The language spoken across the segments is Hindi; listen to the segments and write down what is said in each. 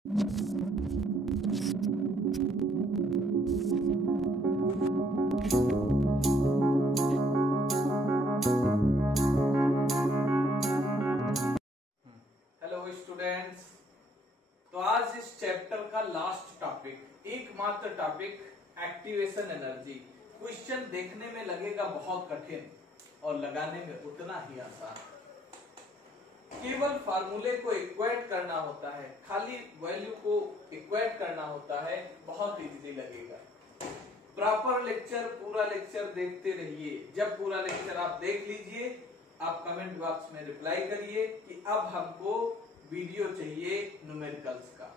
हेलो स्टूडेंट्स, तो आज इस चैप्टर का लास्ट टॉपिक, एकमात्र टॉपिक, एक्टिवेशन एनर्जी। क्वेश्चन देखने में लगेगा बहुत कठिन और लगाने में उतना ही आसान। केवल फार्मूले को इक्वेट करना होता है, खाली वैल्यू को इक्वेट करना होता है, बहुत इजी लगेगा। प्रॉपर लेक्चर, पूरा लेक्चर देखते रहिए। जब पूरा लेक्चर आप देख लीजिए, आप कमेंट बॉक्स में रिप्लाई करिए कि अब हमको वीडियो चाहिए न्यूमेरिकल्स का।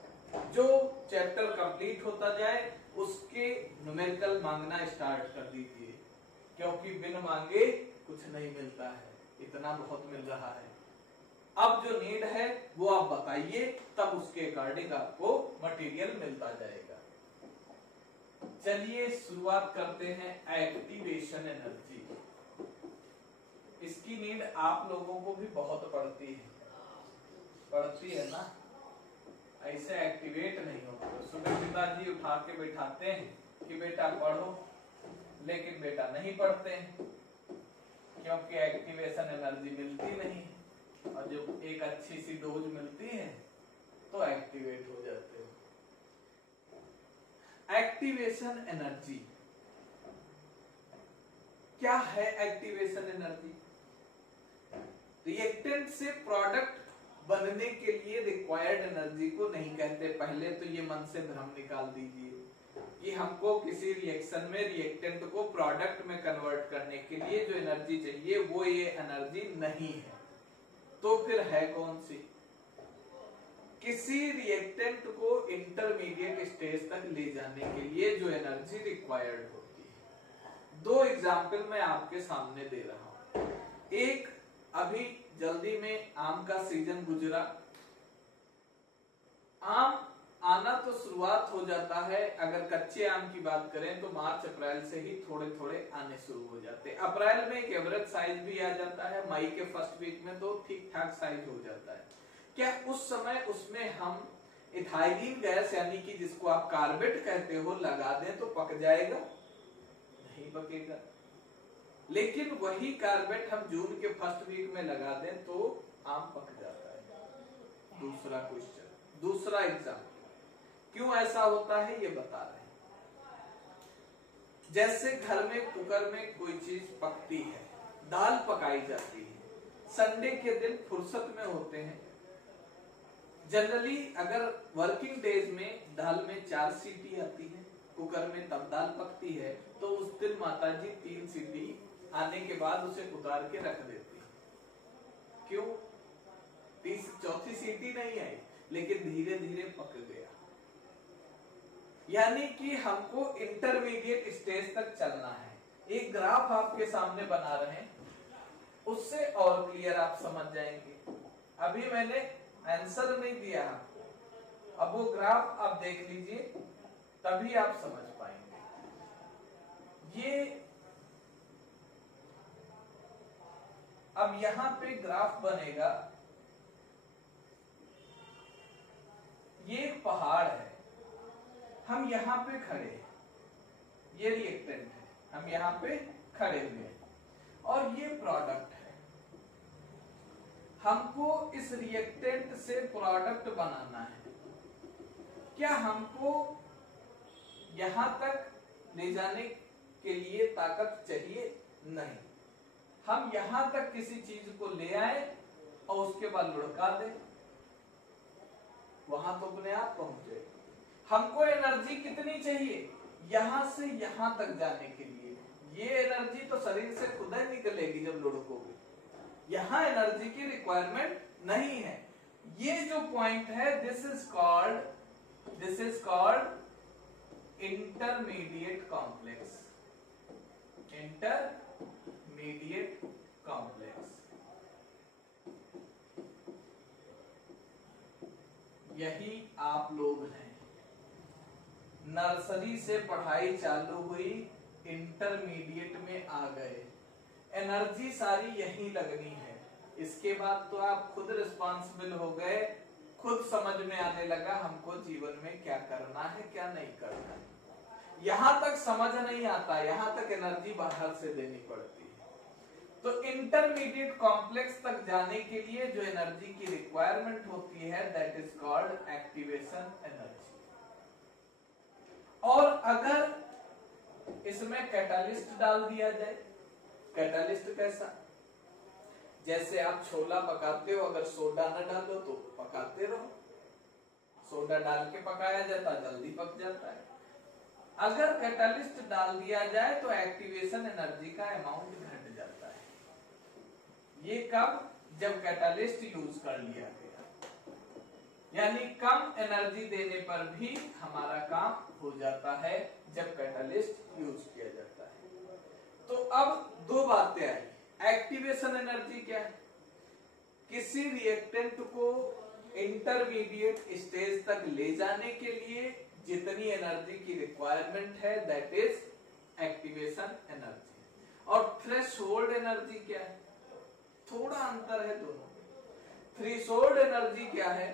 जो चैप्टर कंप्लीट होता जाए उसके न्यूमेरिकल मांगना स्टार्ट कर दीजिए, क्योंकि बिन मांगे कुछ नहीं मिलता है, इतना बहुत मिल रहा है। अब जो नीड है वो आप बताइए, तब उसके अकॉर्डिंग आपको मटेरियल मिलता जाएगा। चलिए शुरुआत करते हैं एक्टिवेशन एनर्जी। इसकी नीड आप लोगों को भी बहुत पड़ती है ना। ऐसे एक्टिवेट नहीं होता। सुबह पिताजी उठा के बैठाते हैं कि बेटा पढ़ो, लेकिन बेटा नहीं पढ़ते हैं, क्योंकि एक्टिवेशन एनर्जी मिलती नहीं। और जब एक अच्छी सी डोज मिलती है तो एक्टिवेट हो जाते हो। एक्टिवेशन एनर्जी क्या है? एक्टिवेशन एनर्जी रिएक्टेंट से प्रोडक्ट बनने के लिए रिक्वायर्ड एनर्जी को नहीं कहते। पहले तो ये मन से भ्रम निकाल दीजिए कि हमको किसी रिएक्शन में रिएक्टेंट को प्रोडक्ट में कन्वर्ट करने के लिए जो एनर्जी चाहिए वो ये एनर्जी नहीं है। तो फिर है कौन सी? किसी रिएक्टेंट को इंटरमीडिएट स्टेज तक ले जाने के लिए जो एनर्जी रिक्वायर्ड होती है। दो एग्जाम्पल मैं आपके सामने दे रहा हूं। एक, अभी जल्दी में आम का सीजन गुजरा। आम आना तो शुरुआत हो जाता है, अगर कच्चे आम की बात करें तो मार्च अप्रैल से ही थोड़े थोड़े आने शुरू हो जाते हैं। अप्रैल में एक एवरेज साइज भी आ जाता है, मई के फर्स्ट वीक में तो ठीक ठाक साइज हो जाता है। क्या उस समय उसमें हम इथाइलिन गैस, यानी कि जिसको आप कार्बेट कहते हो, लगा दें तो पक जाएगा? नहीं पकेगा। लेकिन वही कार्बेट हम जून के फर्स्ट वीक में लगा दें तो आम पक जाता है। दूसरा क्वेश्चन, दूसरा एग्जाम्पल, क्यों ऐसा होता है ये बता रहे हैं। जैसे घर में कुकर में कोई चीज पकती है, दाल पकाई जाती है, संडे के दिन फुर्सत में होते हैं। जनरली अगर वर्किंग डेज में दाल में 4 सीटी आती है कुकर में, तब दाल पकती है, तो उस दिन माताजी 3 सीटी आने के बाद उसे उतार के रख देती है। क्यों? चौथी सीटी नहीं आई, लेकिन धीरे धीरे पक गया। यानी कि हमको इंटरमीडिएट स्टेज तक चलना है। एक ग्राफ आपके सामने बना रहे हैं, उससे और क्लियर आप समझ जाएंगे। अभी मैंने आंसर नहीं दिया आपको, अब वो ग्राफ आप देख लीजिए, तभी आप समझ पाएंगे। ये अब यहां पे ग्राफ बनेगा। ये एक पहाड़ है, हम यहां पे खड़े हैं, ये रिएक्टेंट है, हम यहां पे खड़े हुए हैं, और ये प्रोडक्ट है। हमको इस रिएक्टेंट से प्रोडक्ट बनाना है। क्या हमको यहां तक ले जाने के लिए ताकत चाहिए? नहीं। हम यहां तक किसी चीज को ले आए और उसके बाद लुढ़का दे, वहां तो अपने आप पहुंचे। हमको एनर्जी कितनी चाहिए? यहां से यहां तक जाने के लिए। ये एनर्जी तो शरीर से खुद ही निकलेगी जब लुढ़कोगे। यहां एनर्जी की रिक्वायरमेंट नहीं है। ये जो पॉइंट है, this is called intermediate complex. Intermediate complex, यही आप लोग हैं। नर्सरी से पढ़ाई चालू हुई, इंटरमीडिएट में आ गए, एनर्जी सारी यही लगनी है। इसके बाद तो आप खुद रिस्पॉन्सिबल हो गए, खुद समझ में आने लगा हमको जीवन में क्या करना है क्या नहीं करना है। यहां तक समझ नहीं आता, यहां तक एनर्जी बाहर से देनी पड़ती है। तो इंटरमीडिएट कॉम्प्लेक्स तक जाने के लिए जो एनर्जी की रिक्वायरमेंट होती है that is called activation energy. और अगर इसमें कैटालिस्ट डाल दिया जाए, कैटालिस्ट कैसा, जैसे आप छोला पकाते हो, अगर सोडा न डालो तो पकाते रहो, सोडा डाल के पकाया जाता जल्दी पक जाता है। अगर कैटालिस्ट डाल दिया जाए तो एक्टिवेशन एनर्जी का अमाउंट घट जाता है। ये कब, जब कैटालिस्ट यूज कर लिया गया, यानी कम एनर्जी देने पर भी हमारा काम हो जाता है जब कैटालिस्ट यूज किया जाता है। तो अब दो बातें आई। एक्टिवेशन एनर्जी क्या है, किसी रिएक्टेंट को इंटरमीडिएट स्टेज तक ले जाने के लिए जितनी एनर्जी की रिक्वायरमेंट है दैट इज एक्टिवेशन एनर्जी। और थ्रेशोल्ड एनर्जी क्या है, थोड़ा अंतर है दोनों में। थ्रेशोल्ड एनर्जी क्या है,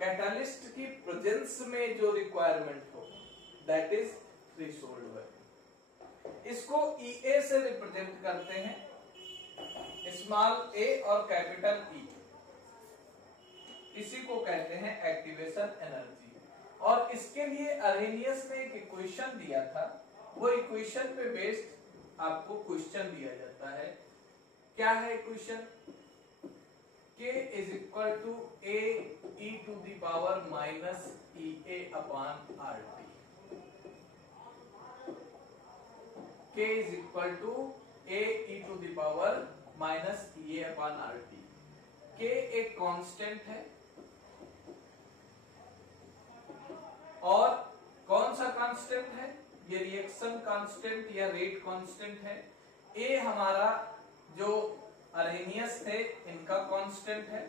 कैटालिस्ट की प्रेजेंस में जो रिक्वायरमेंट हो दैट इज थ्रेशोल्ड वैल्यू। इसको EA से रिप्रेजेंट करते हैं, स्मॉल ए और कैपिटल E, इसी को कहते हैं एक्टिवेशन एनर्जी। और इसके लिए अरेनियस ने एक इक्वेशन दिया था, वो इक्वेशन पे बेस्ड आपको क्वेश्चन दिया जाता है। क्या है equation, K is equal to A e to the power minus EA upon RT। K is equal to A e to the power minus EA upon RT। K एक कांस्टेंट है और कौन सा कांस्टेंट है, ये रिएक्शन कांस्टेंट या रेट कांस्टेंट है। A हमारा जो अरेनियस थे इनका कांस्टेंट है,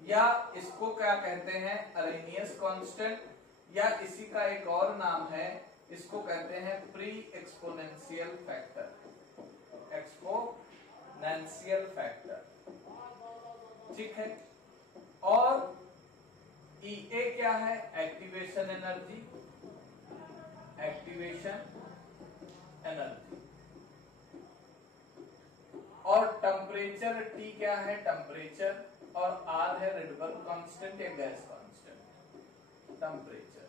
या इसको क्या कहते हैं अरेनियस कांस्टेंट, या इसी का एक और नाम है, इसको कहते हैं pre exponential factor, exponential factor, ठीक है। और EA क्या है, एक्टिवेशन एनर्जी, एक्टिवेशन एनर्जी। और टेम्परेचर T क्या है, टेम्परेचर, और R है रेडबर्ग कांस्टेंट या गैस कांस्टेंट, टेम्परेचर।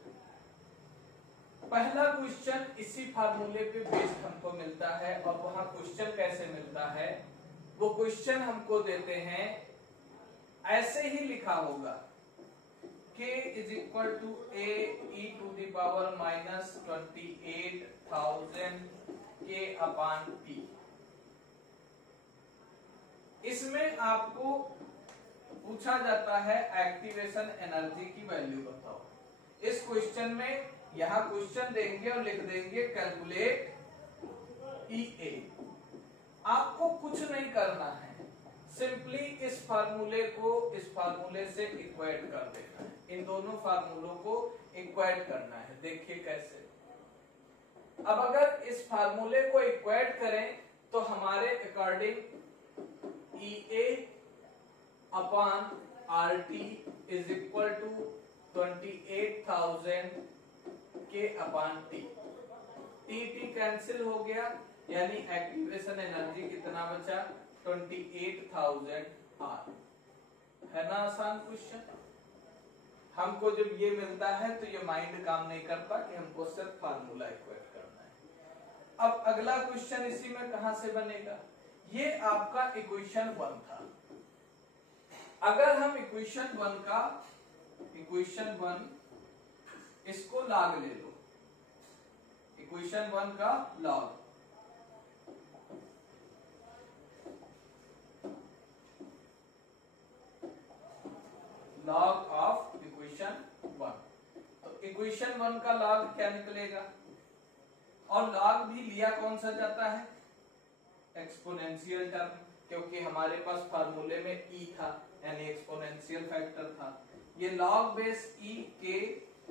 पहला क्वेश्चन इसी फार्मूले पे बेस्ड हमको मिलता है। और वहां क्वेश्चन कैसे मिलता है, वो क्वेश्चन हमको देते हैं, ऐसे ही लिखा होगा, K is equal to A e to the power minus 28,000 K upon T। इसमें आपको पूछा जाता है एक्टिवेशन एनर्जी की वैल्यू बताओ। इस क्वेश्चन में यहां क्वेश्चन देंगे और लिख देंगे कैलकुलेट EA। आपको कुछ नहीं करना है, सिंपली इस फार्मूले को इस फार्मूले से इक्वेट कर देना है, इन दोनों फार्मूलों को इक्वेट करना है। देखिए कैसे, अब अगर इस फार्मूले को इक्वेट करें तो हमारे according EA upon RT is equal to 28,000 K upon T। T cancel हो गया, यानी एक्टिवेशन एनर्जी कितना बचा, 28,000 R। है ना आसान क्वेश्चन। हमको जब ये मिलता है तो ये माइंड काम नहीं करता कि हमको सिर्फ फार्मूला इक्वेट करना है। अब अगला क्वेश्चन इसी में कहां से बनेगा, ये आपका इक्वेशन 1 था। अगर हम इक्वेशन 1 इसको लॉग ले लो, इक्वेशन 1 का लॉग, लॉग ऑफ इक्वेशन 1, तो इक्वेशन 1 का लॉग क्या निकलेगा, और लॉग भी लिया कौन सा जाता है, एक्सपोनेंशियल टर्म, क्योंकि हमारे पास फार्मूले में E था यानी एक्सपोनेंशियल फैक्टर था। ये log base E K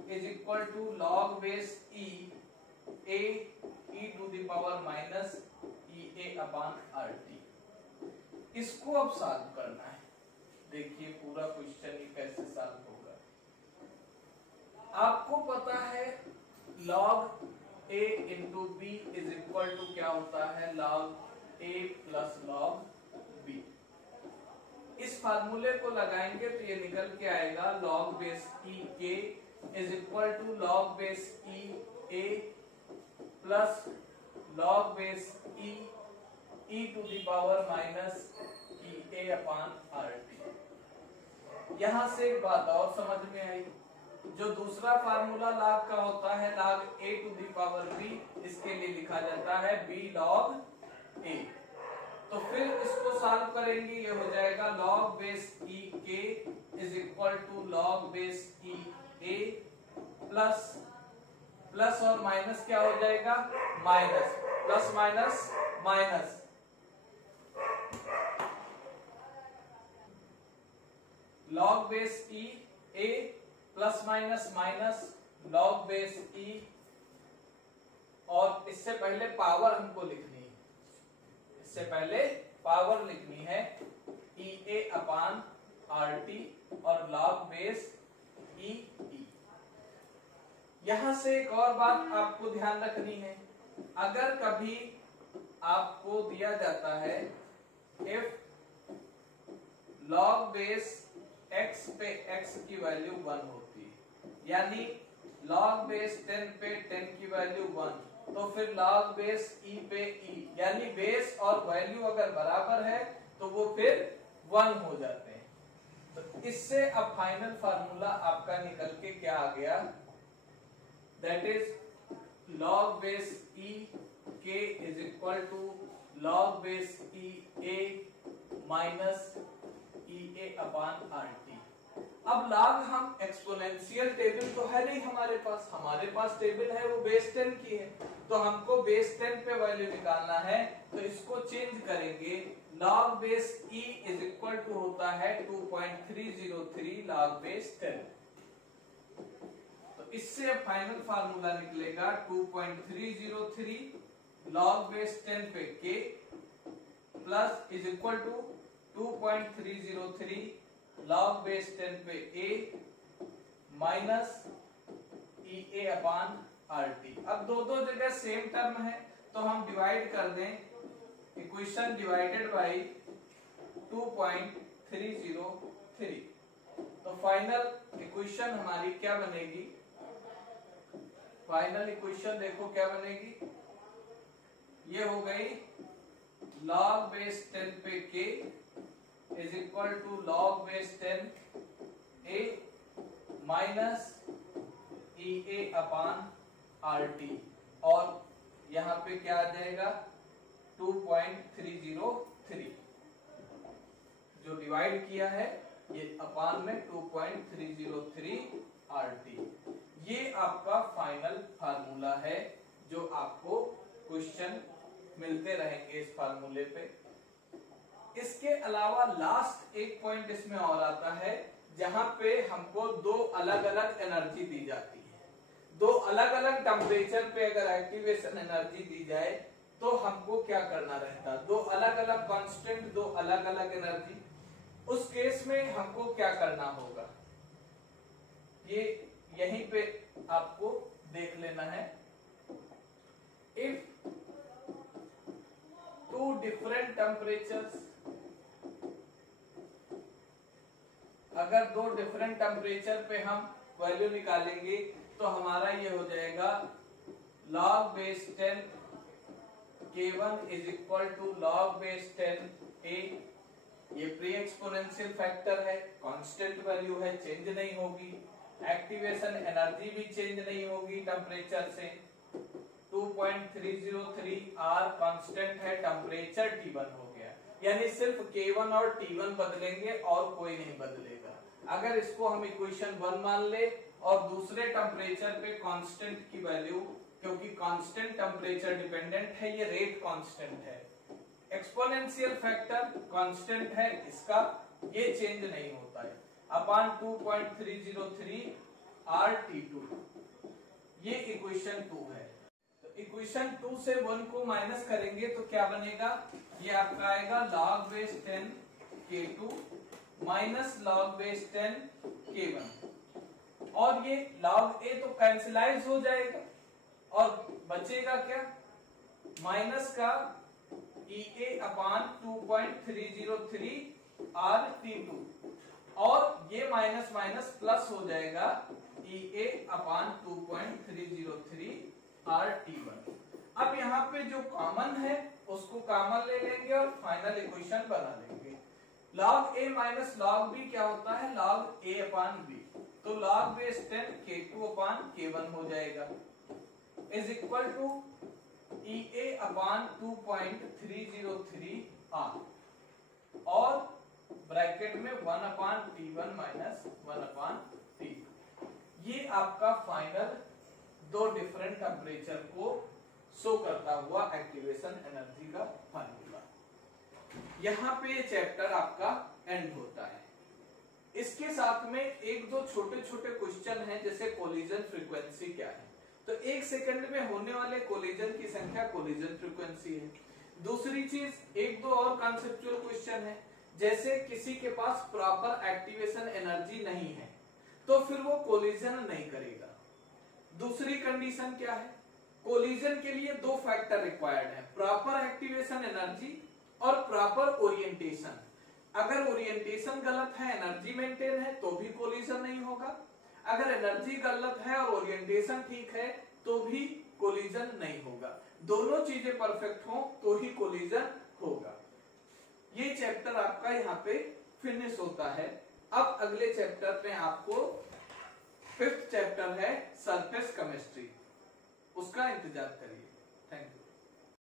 is equal to log base E A e to the power minus EA upon RT। इसको अब सॉल्व करना है। देखिए पूरा क्वेश्चन ये कैसे सॉल्व होगा। आपको पता है log a into B is equal to क्या होता है, log a plus log b। इस फार्मूले को लगाएंगे तो ये निकल के आएगा log base e k is equal to log base e a plus log base e to the power minus e a upon r t। यहां से एक बात और समझ में आई, जो दूसरा फार्मूला log का होता है log a to the power b, इसके लिए लिखा जाता है b log a। तो फिर इसको सॉल्व करेंगे, ये हो जाएगा log base e k is equal to log base e a plus और माइनस क्या हो जाएगा, minus, plus minus minus, log base e a plus minus minus log base e, और इससे पहले पावर हमको लिखनी है, इससे पहले पावर लिखनी है ई ए अपान आर टी और log बेस ई ई। यहां से एक और बात आपको ध्यान रखनी है, अगर कभी आपको दिया जाता है इफ log बेस x पे x की वैल्यू 1 होती है, यानी log बेस 10 पे 10 की वैल्यू 1, तो फिर log बेस e पे e, यानी बेस और वैल्यू अगर बराबर है तो वो फिर 1 हो जाते हैं। तो इससे अब फाइनल फार्मूला आपका निकल के क्या आ गया, that is log base e k is equal to log base e a minus e a upon R T. अब log हम एक्सपोनेंशियल टेबल तो है नहीं हमारे पास टेबल है वो बेस 10 की है, तो हमको बेस 10 पे वैल्यू निकालना है, तो इसको चेंज करेंगे, log base e is equal to होता है 2.303 log बेस 10। तो इससे फाइनल फार्मूला निकलेगा 2.303 log बेस 10 पे k plus is equal to 2.303 log base 10 पे a minus E A upon R T. अब दो जगह सेम टर्म है तो हम डिवाइड कर दें, इक्वेशन डिवाइडेड बाई 2.303, तो फाइनल इक्वेशन हमारी क्या बनेगी, फाइनल इक्वेशन देखो क्या बनेगी, ये हो गई log बेस 10 पे k is equal to log base 10 a minus E A upon R T, और यहां पे क्या आ जाएगा 2.303, जो डिवाइड किया है ये अपान में 2.303 आर टी। ये आपका फाइनल फार्मूला है जो आपको क्वेश्चन मिलते रहेंगे इस फार्मूले पे। इसके अलावा लास्ट एक पॉइंट इसमें और आता है, जहां पे हमको दो अलग अलग एनर्जी दी जाती है, दो अलग अलग टेम्परेचर पे अगर एक्टिवेशन एनर्जी दी जाए तो हमको क्या करना रहता, दो अलग अलग कांस्टेंट, दो अलग अलग एनर्जी, उस केस में हमको क्या करना होगा, ये यहीं पे आपको देख लेना है। इफ टू डिफरेंट टेम्परेचर्स, अगर दो डिफरेंट टेम्परेचर पे हम वैल्यू निकालेंगे तो हमारा ये हो जाएगा log base 10 k1 is equal to log base 10 a। ये प्री एक्सपोनेंशियल फैक्टर है, कांस्टेंट वैल्यू है, चेंज नहीं होगी, एक्टिवेशन एनर्जी भी चेंज नहीं होगी टेम्परेचर से। 2.303 r कांस्टेंट है, टेम्परेचर T1 हो गया, यानी सिर्फ K1 और T1 बदलेंगे और कोई नहीं बदलेगा। अगर इसको हम इक्वेशन 1 मान ले और दूसरे टेम्परेचर पे कांस्टेंट की वैल्यू, क्योंकि कांस्टेंट टेम्परेचर डिपेंडेंट है, ये रेट कांस्टेंट है, एक्सपोनेंशियल फैक्टर कांस्टेंट है इसका, ये चेंज नहीं होता है, अपान 2.303 RT2, ये इक्वेशन 2 है। तो इक्वेशन 2 से 1 को माइनस करेंगे तो क्या बनेगा, ये आपका आएगा log base 10 K2 minus log base 10 K1, और ये log a तो कैंसिलाइज हो जाएगा और बचेगा क्या, माइनस का EA अपान 2.303 RT2, और ये माइनस माइनस प्लस हो जाएगा EA अपान 2.303 RT1। अब यहाँ पे जो कॉमन है उसको कॉमन ले लेंगे और फाइनल इक्वेशन बना लेंगे। log a minus log b क्या होता है, log a अपान b, तो log base 10 K2 upon K1 हो जाएगा is equal to EA upon 2.303 R, और ब्रैकेट में 1 अपान T1 माइनस 1 अपान T। ये आपका फाइनल दो डिफरेंट टेम्परेचर को शो करता हुआ एक्टिवेशन एनर्जी का फार्मूला। यहाँ पे ये चैप्टर आपका एंड होता है। इसके साथ में एक दो छोटे छोटे क्वेश्चन हैं, जैसे कोलिजन फ्रीक्वेंसी क्या है, तो 1 सेकंड में होने वाले कोलिजन की संख्या कोलिजन फ्रीक्वेंसी है। दूसरी चीज एक दो और कॉन्सेप्चुअल क्वेश्चन है, जैसे किसी के पास प्रॉपर एक्टिवेशन एनर्जी नहीं है तो फिर वो कोलिजन नहीं करेगा। दूसरी कंडीशन क्या है, कोलिजन के लिए दो फैक्टर रिक्वायर्ड है, प्रॉपर एक्टिवेशन एनर्जी और प्रॉपर ओरिएंटेशन। अगर ओरिएंटेशन गलत है, एनर्जी मेंटेन है, तो भी कोलिजन नहीं होगा। अगर एनर्जी गलत है और ओरिएंटेशन ठीक है तो भी कोलिजन नहीं होगा। दोनों चीजें परफेक्ट हो तो ही कोलिजन होगा। ये चैप्टर आपका यहाँ पे फिनिश होता है। अब अगले चैप्टर में आपको 5th चैप्टर है सरफेस केमिस्ट्री, उसका इंतजार करिए।